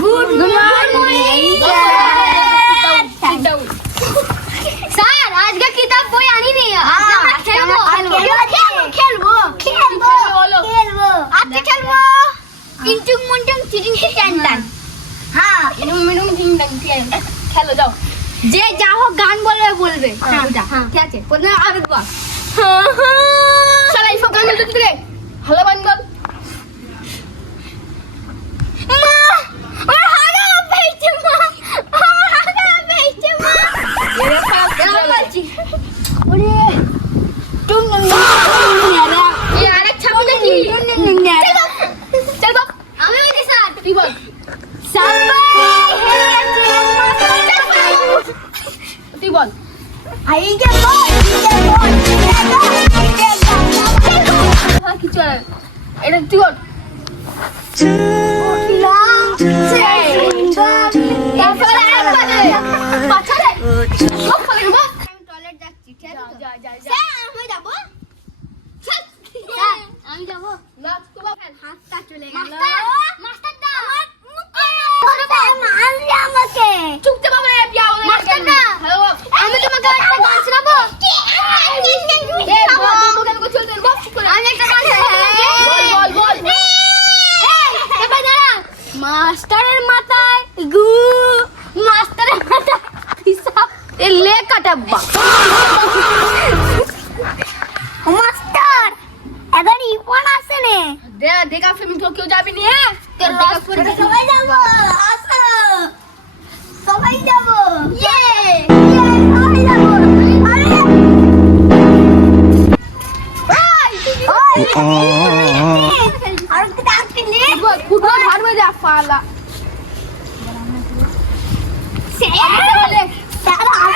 Good morning sir. আজকে কিতাব বই আনিনি, আমরা খেলবো খেলবো আজকে খেলবো ইন্টুক মুন্টুক চিটিং টান টান। হ্যাঁ এরকম এরকম চিটিং টান খেলো যাও। যে যা হোক গান বলবে বলবে। ঠিক আছে প্রথমে আরেকবার সবাই সব গান বলতে দিলে ভালো গান বল। আমি যাবো হাতটা চলে গেল। আমি তোমাকে একটা গান শোনাবো। মাস্টারের মাথায় গু, মাস্টারের মাথায় পিসাব, এ লে কাটাব্বা। মাস্টার এবার ইফোন আসে নে দেখা ফিল্ম তো কেউ যাবি নি। হ্যাঁ সবাই যাবো, আসো সবাই যাবো, সবাই যাবো। আর কি ডাকছিলি? ফুটবল ধরবে যা ফালা। স্যার